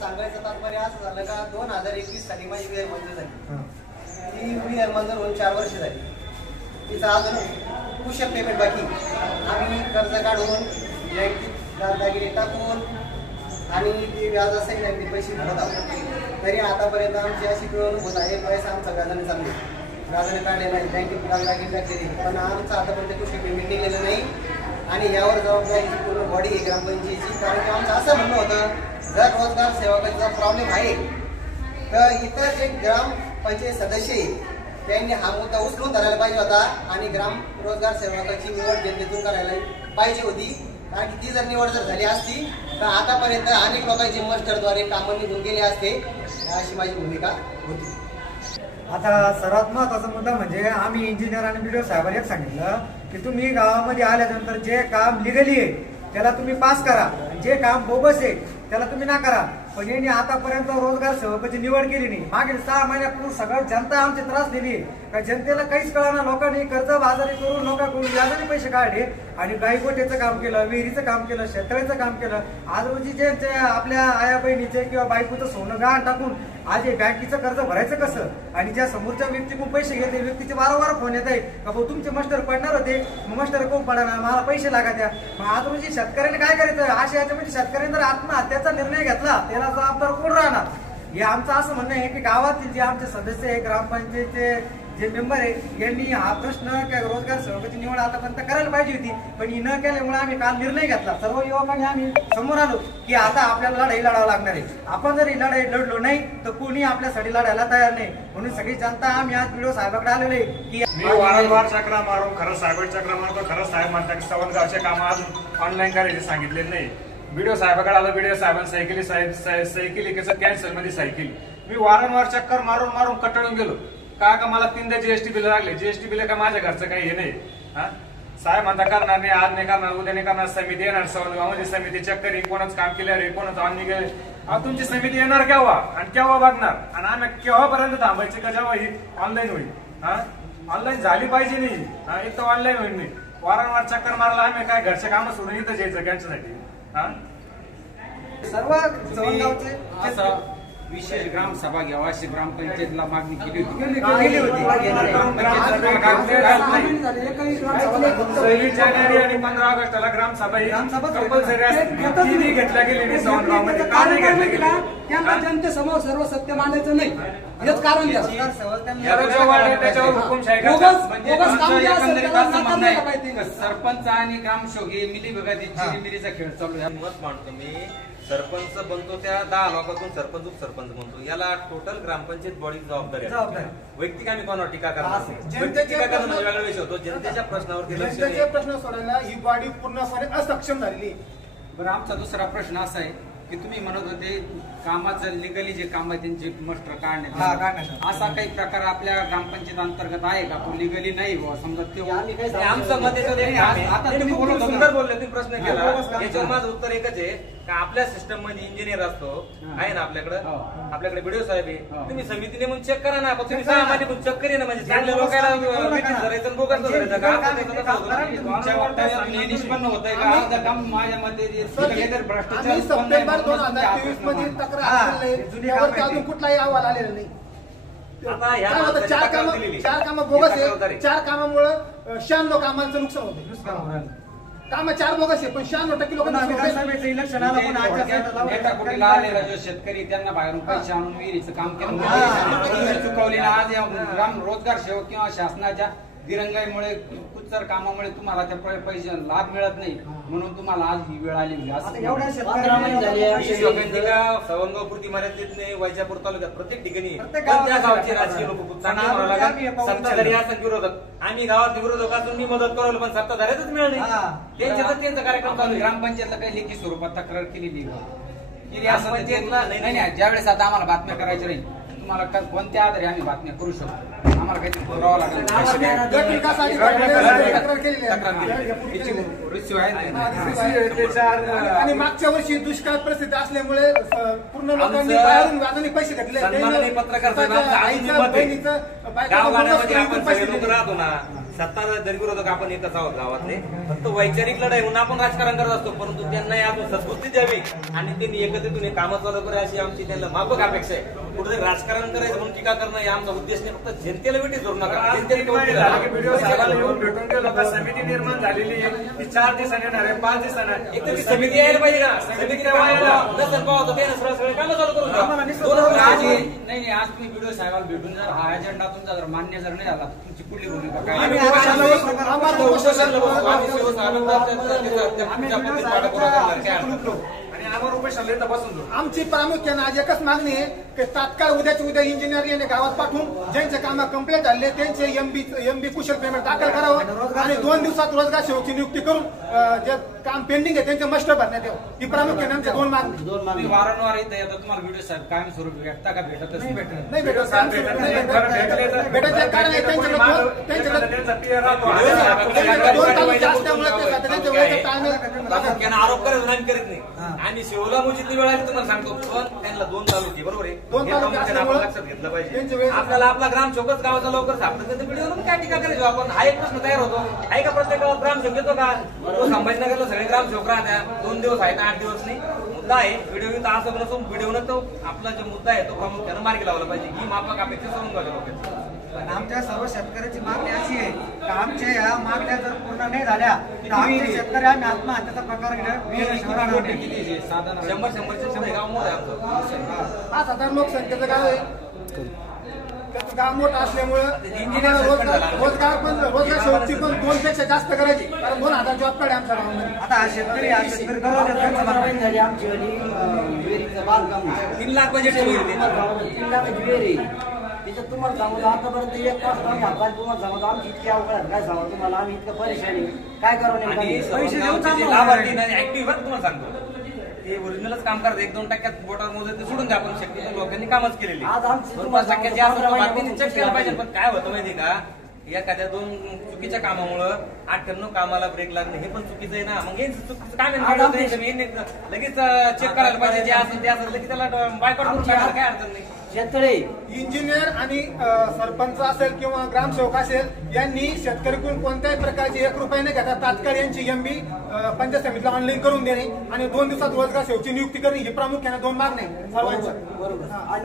सांगायचं तात्पर्य असं झालं का 2021 साली माझी विहीर मंजूर झाली. ती विहीर मंजूर होऊन 4 वर्ष झाली. तिचा अजून कुशल पेमेंट बाकी. आम्ही कर्ज काढून बँकेत दागिने टाकून आणि ती व्याजासहित अगदी पैसे भरत आहोत. तरी आतापर्यंत आमची अशी पिळवणूक होत आहे, पैसा आमचा व्याजाने चालले, व्याजाने काढले नाही, बँकेत दागिने टाकलेली, पण आमचं आतापर्यंत कुशल पेमेंट निघलेलं नाही. आणि यावर जबाबदारीची पूर्ण बॉडी आहे ग्रामपंचायतीची. कारण की आमचं असं म्हणणं होतं, जर रोजगार सेवकाचा प्रॉब्लेम आहे तर इतर जे ग्रामपंचायत सदस्य आहे त्यांनी हा मुद्दा उचलून धरायला पाहिजे होता आणि ग्राम रोजगार सेवकाची निवड जनतेतून करायला पाहिजे होती. कारण की ती जर निवड जर झाली असती तर आतापर्यंत अनेक लोकांचे मस्टरद्वारे कामं निघून गेले असते, अशी माझी भूमिका होती. आता सर्वात महत्वाचा मुद्दा म्हणजे आम्ही इंजिनियर आणि बीडीओ साहेबांनी एक सांगितलं की तुम्ही गावामध्ये आल्यानंतर जे काम लिगली आहे त्याला तुम्ही पास करा, जे काम बोगस आहे त्याला तुम्ही ना करा. पण यांनी आतापर्यंत रोजगार सेवकाची निवड केली नाही. मागील 6 महिन्यापूर्वी सगळं जनता आमची त्रास दिली का जनतेला काहीच कळणार. लोकांनी कर्ज बाजारी करून लोकांकडून व्याजाने पैसे काढले आणि गायगोट्याचं काम केलं, विहिरीचं काम केलं, शेतकऱ्याचं काम केलं. आज रोजी जे आपल्या आया बहिणीचे किंवा बायकोचं सोनं गहाण टाकून आज हे बँकेचं कर्ज भरायचं कसं. आणि ज्या समोरच्या व्यक्तीकडून पैसे घेते व्यक्तीचे वारंवार फोन येत आहे का भाऊ तुमचे मस्टर पडणार होते, मग मस्टर कोण पडणार, मला पैसे लागत द्या. मग आज रोजी शेतकऱ्याने काय करायचं, अशा याच्यामध्ये शेतकऱ्याने जर आत्महत्याचा निर्णय घेतला त्याला जबाबदार कोण राहणार. हे आमचं असं म्हणणं आहे की गावातील जे आमचे सदस्य आहे, ग्रामपंचायतचे जे मेंबर आहे, यांनी हा प्रश्न रोजगार सेवकाची निवड आतापर्यंत करायला पाहिजे होती. पण ही न केल्यामुळे आम्ही काल निर्णय घेतला. सर्व युवकांनी आम्ही समोर आलो की आता आपल्याला लढाई लढावं लागणार आहे. आपण जर ही लढाई लढलो नाही तर कोणी आपल्यासाठी लढायला तयार नाही. म्हणून सगळी जनता आम्ही आज बीडीओ साहेबांकडे आलेलो आहे की मी वारंवार चक्रा मारून खरं साहेब चक्रा मारतो. खरं साहेब म्हणतात की सवंतगावचे काम अजून ऑनलाईन करायचे सांगितले नाही. बीडीओ साहेबाकडे आलो, बीडीओ साहेबांनी सायकली सायकली कसं कॅन्सल मध्ये सायकल. मी वारंवार चक्कर मारून मारून कटाळून गेलो का मला 3दा जीएसटी बिल लागले. जीएसटी बिल का माझ्या घरचं काही हे नाही. साहेब म्हणता करणार नाही, आज नाही करणार, उद्या नाही करणार, समिती येणार. सवंतगावमध्ये समिती चक्कर आहे, कोणाच काम केलं रे, कोणाच ऑन निघेल. तुमची समिती येणार केव्हा आणि केव्हा बघणार आणि आम्ही केव्हापर्यंत थांबायचे का जेव्हा ही ऑनलाईन होईल. ऑनलाईन झाली पाहिजे नाही, एक तर ऑनलाईन होईल नाही. वारंवार चक्कर मारला आम्ही काय घरच्या कामं सोडून इथं जायचं त्यांच्यासाठी. सर्व सवंतगावचे विशेष ग्रामसभा घ्यावा अशी ग्रामपंचायतला मागणी केली होती. 26 जानेवारी आणि 15 ऑगस्टला ग्रामसभा कंपल्सरी असते, घेतल्या गेली सवंतगावमध्ये. का नाही घेतल्या गेली? त्यांना जनतेसमोर सर्व सत्य मांडायचं नाही, हेच कारण त्याच्यावर हुकुमशाही सरपंच आणि ग्रामसेवक हे मिलीभगातीचा खेळ चालू आहे. मत मांडतो मी. सरपंच बनतो त्या 10 लोकांतून सरपंच बनतो. याला टोटल ग्रामपंचायत बॉडी जबाबदारी आहे. वैयक्तिक आम्ही कोणावर टीका करणार, टीका करणं म्हणजे वेगळा विषय होतो. जनतेच्या प्रश्नावरती जनतेचे प्रश्न सोडायला ही बॉडी पूर्णपणे असक्षम झालेली. बरं, आमचा दुसरा प्रश्न असा आहे की तुम्ही म्हणत होते कामाचं लिगली जे काम आहे त्यांचे मस्टर काढण्यात, असा काही प्रकार आपल्या ग्रामपंचायत अंतर्गत आहे का? तो लिगली नाही समजा ते आमचं मत आता तुम्ही सुंदर बोलले, तुम्ही प्रश्न केला. याच्यावर माझं उत्तर एकच आहे का आपल्या सिस्टम मध्ये इंजिनियर असतो आहे ना, आपल्याकडे बीडीओ साहेब आहे. तुम्ही समिती नेमून चेक करा ना. तुम्ही सामान्य चेक करी ना, म्हणजे चांगल्या लोकांना धरायचं बोगस निष्पन्न होत आहे का? काम माझ्या मध्ये सप्टेंबर 2023 मध्ये तक्रार अजून कुठलाही अहवाल आलेला नाही. 4 कामं बोगस आहे. 4 कामामुळे 96 कामांचं नुकसान होतं. काम 4 बोगस आहे पण 96% लोकांना इलेक्शन आला पण आलेला जो शेतकरी त्यांना बाहेरून पैसे आणून विहिरीचं काम केलं चुकवले. आज ग्राम रोजगार सेवक किंवा शासनाच्या दिरंगाईमुळे कुचर कामामुळे तुम्हाला त्या पैसे लाभ मिळत नाही, म्हणून तुम्हाला आज ही वेळ आलेली. सवंगावपुरती मर्यादित नाही, वैजापूर तालुक्यात प्रत्येक ठिकाणी गावचे राजकीय लोक चांगले सत्ताधारी असतात विरोधक. आम्ही गावात विरोधक असून मी मदत करवलं पण सत्ताधाऱ्यातच मिळाली. त्यांचा कार्यक्रम चालू. ग्रामपंचायतला काही लेखी स्वरूपात तक्रार केलेली नाही. ज्यावेळेस आता आम्हाला बातम्या करायच्या नाही, तुम्हाला कोणत्या आधारे आम्ही बातम्या करू शकतो? आम्हाला काहीतरी पुरावा लागेल. आणि मागच्या वर्षी दुष्काळ परिस्थिती असल्यामुळे पूर्ण लोकांनी बाहेरून व्याजाने पैसे घेतले. पत्रकार राहतो ना, सत्ताधारी विरोधक आपण एकच आहोत गावातले. फक्त वैचारिक लढाई म्हणून आपण राजकारण करत असतो, परंतु त्यांनाही अजून सद्बुद्धी द्यावी आणि त्यांनी एकत्रितून कामं चालू करावी अशी आमची त्यांना माफक अपेक्षा आहे. कुठेतरी राजकारण करायचं म्हणून टीका करणं हे आमचा उद्देश नाही. फक्त जनतेला भेटी जोडू नका. व्हिडिओ साहेबांना येऊन भेटून गेलो का समिती निर्माण झालेली आहे, ती 4 दिवसांनी येणार आहे, 5 दिवसांनी. एक तर ती समिती यायला पाहिजे का? समिती नसेल पाहतो ते सगळे कामं चालू करून नाही आज तुम्ही व्हिडिओ साहेबाला भेटून जर हा अजेंडा तुमचा जर मान्य जर नाही झाला तुमची पुढली भूमिका काय? आमची प्रामुख्याने आज एकच मागणी आहे की तात्काळ उद्याच्या उद्या इंजिनियर यांनी गावात पाठवून ज्यांचे काम कंप्लीट झाले त्यांचे एमबी कुशल पेमेंट दाखल करावं आणि 2 दिवसात रोजगार सेवकची नियुक्ती करून जे काम पेंडिंग आहे त्यांचे मस्ट भरण्यात यावं. ही प्रामुख्याने आमच्या 2 मागणी. वारंवार इथे येतो तुम्हाला व्हिडिओ साहेब कायम स्वरूपी भेटता का? भेटतच नाही भेटत कारण त्यांच्याकडे 2 तालुके असल्यामुळे त्यांच्या वेळेचा ताळमेळ आरोप करायचं नाही करत नाही. आणि शिवला मुजितली वेळ आहे तुम्हाला सांगतो, पण त्यांना 2 तालुके बरोबर आहे, आपण लक्षात घेतलं पाहिजे. आपल्याला आपला ग्रामसेवकच गावाचा लवकर सापडत व्हिडिओ काय टीका करायचो आपण? हा एक प्रश्न तयार होतो. आहे का प्रत्येक गावात ग्रामसेवक येतो का? तो संभाजीनगरला सगळे ग्रामसेवक राहत्या, 2 दिवस आहेत 8 दिवस नाही. मुद्दा आहे व्हिडिओ असं नसून व्हिडिओ न तो आपला जो मुद्दा आहे तो प्रामुख्यानं मार्गी लावला पाहिजे. ही माफक अपेक्षा सोडून घ्यावी लोकांची. पण आमच्या सर्व शेतकऱ्याची मागणी अशी आहे की आमच्या या मागण्या जर पूर्ण नाही झाल्या तर आमचे शेतकरी आम्ही आत्महत्याचा प्रकार किती साधारण 100 गाव मोठं आहे आमचं. 5,000 लोकसंख्येचं गाव आहे. त्याचं गाव मोठं असल्यामुळं रोजगार सेवकची पण 2 पेक्षा जास्त करायची, कारण 2,000 जॉब काढे आमच्या गावामध्ये. आता शेतकरी झाली आमची बांधकाम 3 लाख बजेट 3 लाखाची वेळ आहे. त्याच्यात तुम्हाला सांगतो आतापर्यंत 1 तास आम्ही हातात तुम्हाला सांगतो आमची इतकी अवघड आहे काय सांगतो तुम्हाला. आम्ही इतकं परेशानी काय करावं लाभार्थी ऍक्टिव्ह तुम्हाला सांगतो ते ओरिजिनलच काम करतात. 1-2 टक्क्यात बोटावर मोजत ते सोडून द्या. आपण शक्यतो लोकांनी कामच केलेली. 5 टक्क्याची आपण चेक केलं पाहिजे. पण काय होतं माहिती का, एखाद्या 2 चुकीच्या कामामुळं 98 कामाला ब्रेक लागणे हे पण चुकीचं आहे ना. मग हे चुकीचं काम लगेच चेक करायला पाहिजे. जे असेल ते असेल लगेच त्याला बायकॉट करून टाकायला काय अडचण नाही. इंजिनियर आणि सरपंच असेल किंवा ग्रामसेवक असेल यांनी शेतकरीकडून कोणत्याही प्रकारची 1 रुपया न घेता तात्काळ यांची एमबी पंचायत समितीला ऑनलाईन करून देणे आणि 2 दिवसात रोजगार सेवकची नियुक्ती करणे ही प्रामुख्याने 2 मागण्या सर्वांच्या.